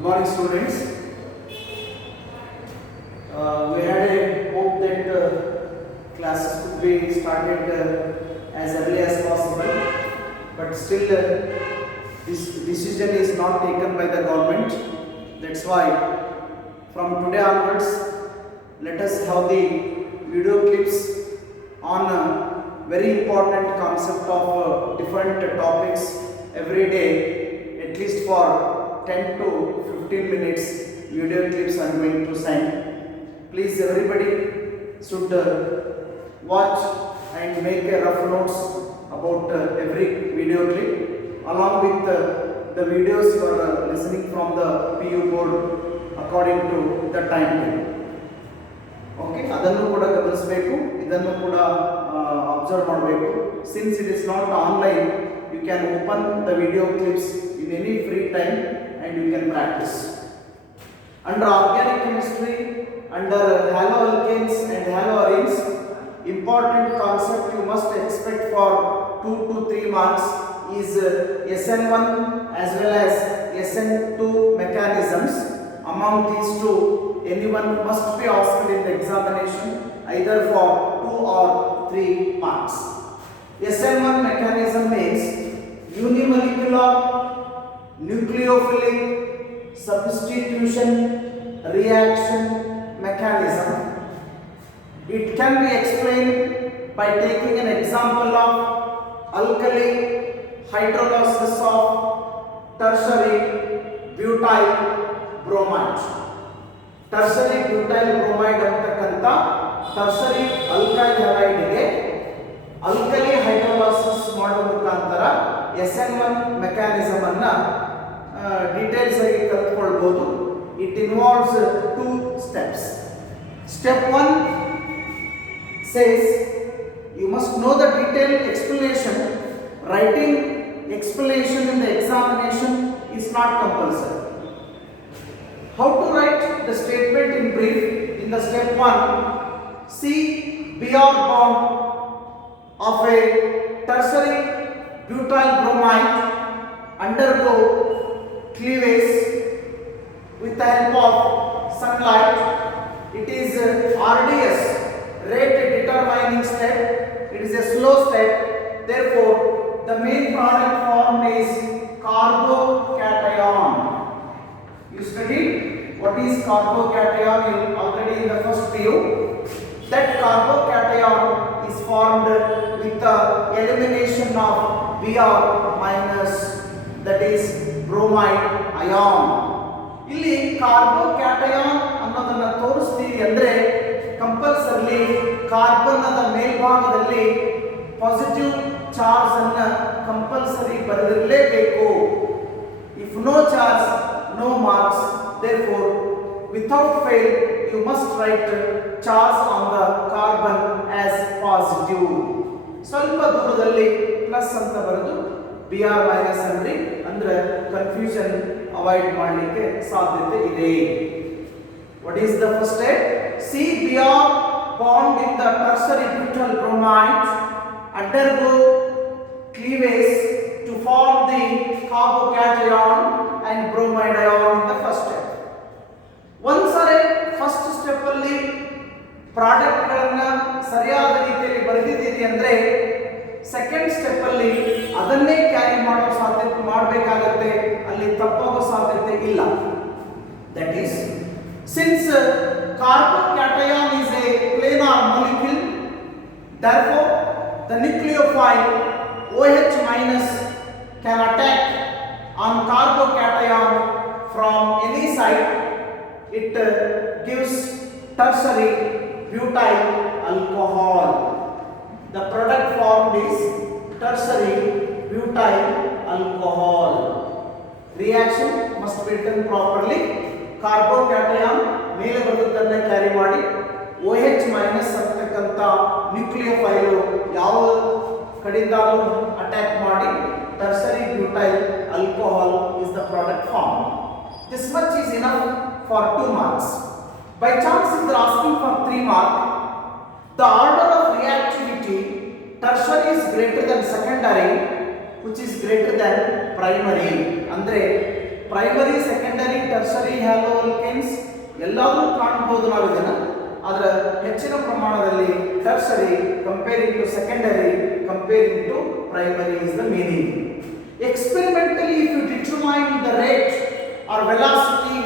Good morning, students. We had a hope that classes could be started as early as possible, but still this decision is not taken by the government. That's why from today onwards, let us have the video clips on a very important concept of different topics every day, at least for 10 to 15 minutes video clips I am going to send. Please everybody should watch and make a rough notes about every video clip along with the videos you are listening from the PU board according to the timetable. Okay, ಅದನ್ನು ಕೂಡ ಗಮನಿಸಬೇಕು, ಇದನ್ನು ಕೂಡ observe ಮಾಡಬೇಕು. Since it is not online, you can open the video clips in any free time and you can practice. Under organic chemistry, under haloalkanes and haloarenes, important concept you must expect for 2 to 3 marks is SN1 as well as SN2 mechanisms. Among these two, anyone must be asked in the examination either for 2 or 3 marks. SN1 mechanism means unimolecular nucleophilic substitution reaction mechanism. It can be explained by taking an example of alkali hydrolysis of tertiary butyl bromide. Tertiary butyl bromide ಅಂತಕ್ಕಂಥ tertiary alkyl halide ಗೆ alkali hydrolysis ಮಾಡುವ ಮುಖಾಂತರ SN1 mechanism ಅನ್ನ details ಆಗಿ ಕಲಿತುಕೊಳ್ಳಬಹುದು. It involves 2 steps. Step 1 says you must know the detailed explanation. Writing explanation in the examination is not compulsory. How to write the statement in brief? In the step 1, see Br bond of a tertiary butyl bromide undergo cleavage with the help of sunlight. It is RDS, rate determining step. It is a slow step. Therefore, the main product formed is carbocation. You studied what is carbocation already in the first PU. That carbocation is formed with the elimination of Br minus, that is bromide ion. ಇಲ್ಲಿ carbocation ಅನ್ನೋದನ್ನ ತೋರಿಸ್ತೀವಿ ಅಂದ್ರೆ compulsory ಕಾರ್ಬನ್ನದ ಮೇಲ್ಭಾಗದಲ್ಲಿ positive charge ಅನ್ನ compulsory ಬರೆದಿರಲೇಬೇಕು. If no charge no marks. therefore without fail you must write charge on the carbon as positive. ಸ್ವಲ್ಪ ದೂರದಲ್ಲಿ ಪ್ಲಸ್ ಅಂತ ಬರೆದು Br ಮೈನಸ್ ಅಂದ್ರೆ ಕನ್ಫ್ಯೂಷನ್ ಅವಾಯ್ಡ್ ಮಾಡಲಿಕ್ಕೆ ಸಾಧ್ಯತೆ ಇದೆ. What is the first step? See Br bond in the tertiary butyl bromide undergo cleavage to form the carbocation and bromide ion in the first step. ಒಂದ್ಸರಿ first step ಅಲ್ಲಿ product ಗಳನ್ನ ಸರಿಯಾದ ರೀತಿಯಲ್ಲಿ ಬರೆದಿದ್ದೀರಿ ಅಂದ್ರೆ second step ಅಲ್ಲಿ ಅದನ್ನೇ carry ಮಾಡೋ ಸಾಧ್ಯತೆ ಮಾಡಬೇಕಾಗುತ್ತೆ, ಅಲ್ಲಿ ತಪ್ಪಾಗೋ ಸಾಧ್ಯತೆ ಇಲ್ಲ. That is since carbocation is a planar molecule, therefore the nucleophile OH minus can attack on carbocation from any side. It gives tertiary butyl alcohol. The product formed is tertiary butyl alcohol. Reaction must be done properly. Carbocation ಮೇಲೆ ಬರುವುದನ್ನು carry ಮಾಡಿ OH minus ಅಂತಕ್ಕಂಥ nucleophile ಯಾವ ಕಡೆಯಿಂದಾದರೂ attack ಮಾಡಿ tertiary butyl alcohol is the product formed. This much is enough for 2 marks. By chance if they are asking for 3 marks, the order of reactivity tertiary is greater than secondary, which is greater than primary. ಅಂದ್ರೆ primary secondary tertiary haloalkanes ಎಲ್ಲಾದರೂ ಕಾಣಬಹುದು ನಾವು ಇದನ್ನ. ಅದರ ಹೆಚ್ಚಿನ ಪ್ರಮಾಣದಲ್ಲಿ tertiary comparing to secondary comparing to primary is the meaning. Experimentally, if you determine the rate or velocity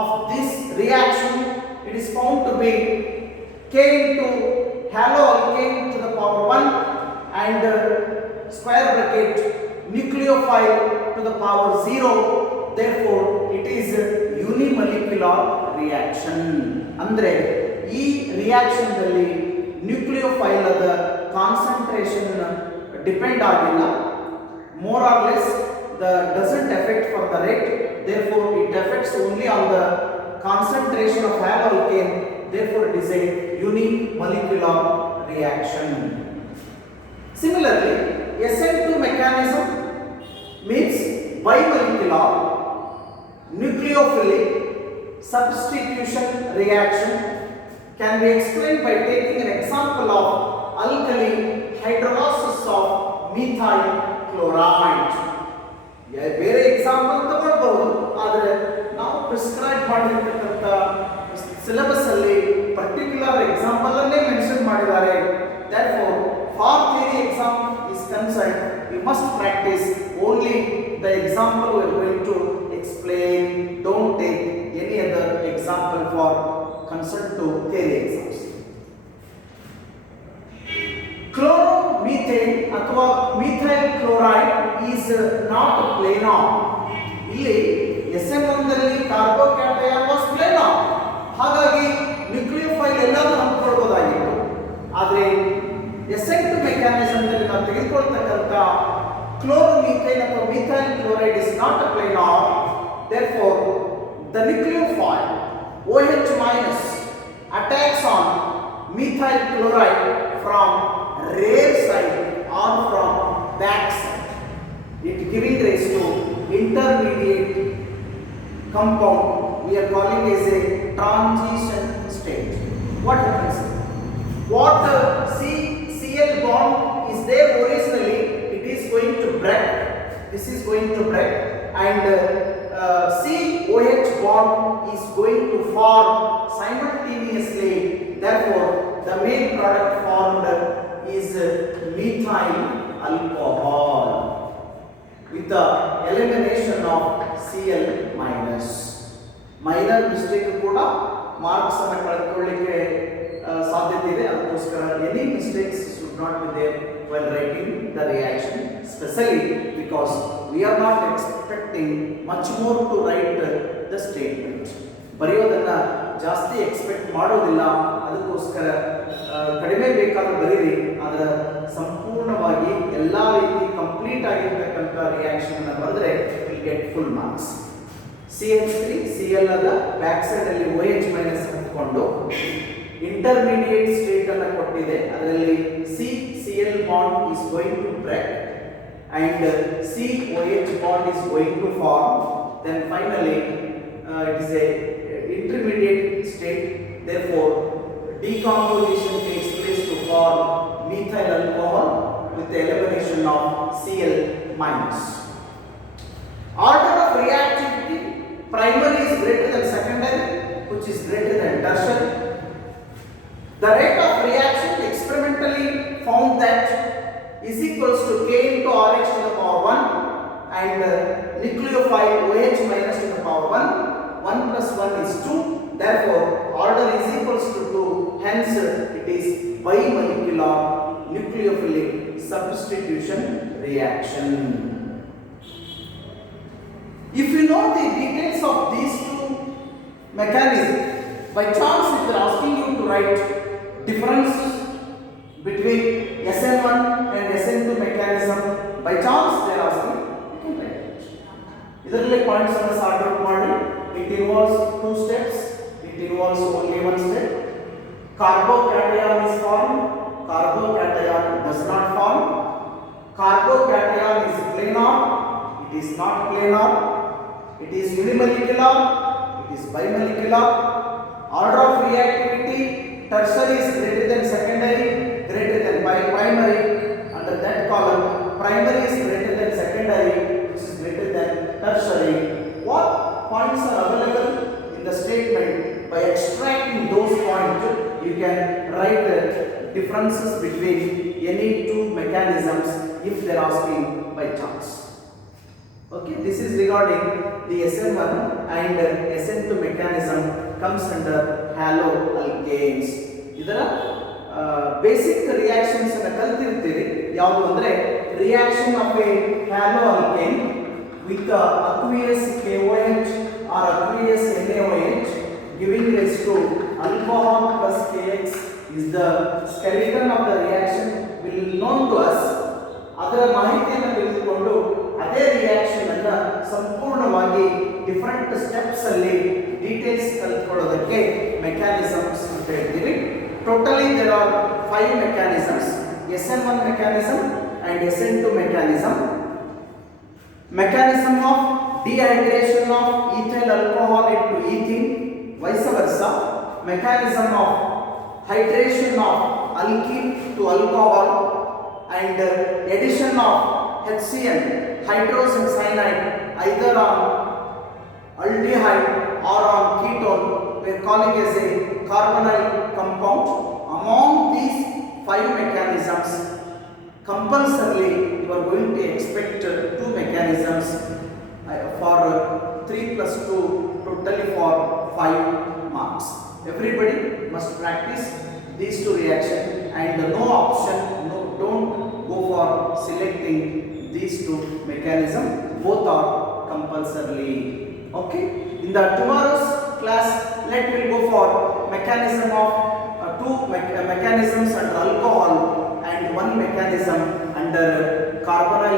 of this reaction, it is found to be K into halo alkane to the power 1 and square bracket nucleophile to the power 0. Therefore, it is a unimolecular reaction. Andre, ee reaction dalli nucleophile ada concentration depend agilla, more or less the doesn't affect for the rate, therefore it affects only on the concentration of halo alkane, therefore it is a unimolecular reaction. Similarly, SN2 mechanism means bimolecular nucleophilic substitution reaction can be explained by taking an example of alkali hydrolysis of methyl chloride. ಬೇರೆ example ತಗೊಳ್ಬಹುದು, ಆದರೆ ನಾವು prescribe ಮಾಡಿರ್ತಕ್ಕಂಥ syllabus ಅಲ್ಲಿ particular example ಅನ್ನೇ mention ಮಾಡಿದ್ದಾರೆ. Therefore, for theory exam is concerned, you must practice only the example we are going to explain. Don't take any other example for concern to theory exams. Chloromethane ಅಥವಾ methyl chloride is not planar. ಇಲ್ಲಿ SN1 ನಲ್ಲಿ carbocation was planar, ಹಾಗಾಗಿ nucleophile ಎಲ್ಲಾದರೂ ಹಂಚಿಕೊಳ್ಳಬಹುದಾಗಿತ್ತು. ಆದರೆ SN2 mechanism ನಲ್ಲಿ ನಾವು ತೆಗೆದುಕೊಳ್ಳತಕ್ಕಂಥ chloromethane ಅಥವಾ methyl chloride is not a planar. Therefore, the nucleophile OH minus attacks on methyl chloride from rear side or from back side, it giving rise to intermediate compound we are calling as a transition state. What happens? What CCl bond is there originally, it is going to break, this is going to break, and COH bond is going to form simultaneously. Therefore, the main product formed is methyl alcohol with the elimination of Cl minus. Minor mistake ಕೂಡ marks ಅನ್ನು ಕಳೆದುಕೊಳ್ಳಿಕ್ಕೆ ಸಾಧ್ಯತೆ ಇದೆ. ಅದಕ್ಕೋಸ್ಕರ any mistakes should not be there while writing the reaction, especially because we are not expecting much more to write the statement. ಬರೆಯೋದನ್ನ ಜಾಸ್ತಿ expect ಮಾಡೋದಿಲ್ಲ, ಅದಕ್ಕೋಸ್ಕರ ಕಡಿಮೆ ಬೇಕಾದ್ರೂ ಬರೀರಿ, ಅದರ ಸಂಪೂರ್ಣವಾಗಿ ಎಲ್ಲ ರೀತಿ ಕಂಪ್ಲೀಟ್ ಆಗಿರ್ತಕ್ಕಂಥ ರಿಯಾಕ್ಷನ್ ಅನ್ನು ಬರೆದ್ರೆ will get full marks. CH3 Cl ಅದ ಬ್ಯಾಕ್ ಸೈಡ್ ಅಲ್ಲಿ OH ಮೈನಸ್ ಹಾಕಿಕೊಂಡು ಇಂಟರ್ಮೀಡಿಯೇಟ್ ಸ್ಟೇಟ್ ಅನ್ನು ಕೊಟ್ಟಿದೆ. ಅದರಲ್ಲಿ CCl bond is going to break and COH bond is going to form. Then finally it is a intermediate state, therefore decomposition takes place to form methyl alcohol with the elimination of Cl minus. Order of reactivity, primary is greater than secondary, which is greater than tertiary. The rate of reaction experimentally found that is equals to K into RH to the power 1 and nucleophile OH minus to the power 1. 1 plus 1 is 2. Therefore, order is equals to 2. Hence, it is bimolecular nucleophilic substitution reaction. If you know the details of these two mechanisms, by chance if they are asking you to write differences between SN1 and SN2 mechanism, by chance they are asking, you can write it. ಇದರಲ್ಲಿ points ಅನ್ನು sort out ಮಾಡಿ. It involves two steps, it involves only one step. Carbocation is formed, carbocation does not form. Carbocation is planar, it is not planar. It is unimolecular, it is bimolecular. Order of reactivity, tertiary is greater than secondary, greater than primary. Under that column, primary is greater than secondary, which is greater than tertiary. differences between any two mechanisms if they are asking by chance. Okay, this is regarding the SN1 and SN2 mechanism comes under haloalkanes. ಇದರ basic reactions ಅನ್ನು ಕಲಿತಿರ್ತೀರಿ. ಯಾವುದು ಅಂದ್ರೆ reaction of A haloalkane with aqueous KOH or aqueous NaOH giving rise to alcohol plus KX is the skeleton of the reaction will known to us. ಅದರ ಮಾಹಿತಿಯನ್ನು ತಿಳಿದುಕೊಂಡು ಅದೇ reaction ಅನ್ನ ಸಂಪೂರ್ಣವಾಗಿ ಡಿಫರೆಂಟ್ ಸ್ಟೆಪ್ಸ್ ಅಲ್ಲಿ ಡೀಟೇಲ್ಸ್ ಕಲಿತ್ಕೊಳ್ಳೋದಕ್ಕೆ ಮೆಕ್ಯಾನಿಸಮ್ಸ್ ಅಂತ ಹೇಳ್ತೀವಿ. Totally there are 5 mechanisms: SN1 mechanism and SN2 mechanism. Mechanism of dehydration of ethyl alcohol into ethene, vice versa. Mechanism of hydration of alkene to alcohol and addition of HCN, hydrogen cyanide, either on aldehyde or on ketone, we are calling as a carbonyl compound. Among these 5 mechanisms, compulsorily you are going to expect 2 mechanisms for 3 plus 2, totally for 5 marks. Everybody must practice these 2 reactions and no option, no, don't go for selecting these 2 mechanisms. Both are compulsorily. Okay, in the tomorrow's class let me go for mechanism of 2 mechanisms under alcohol and 1 mechanism under carbonyl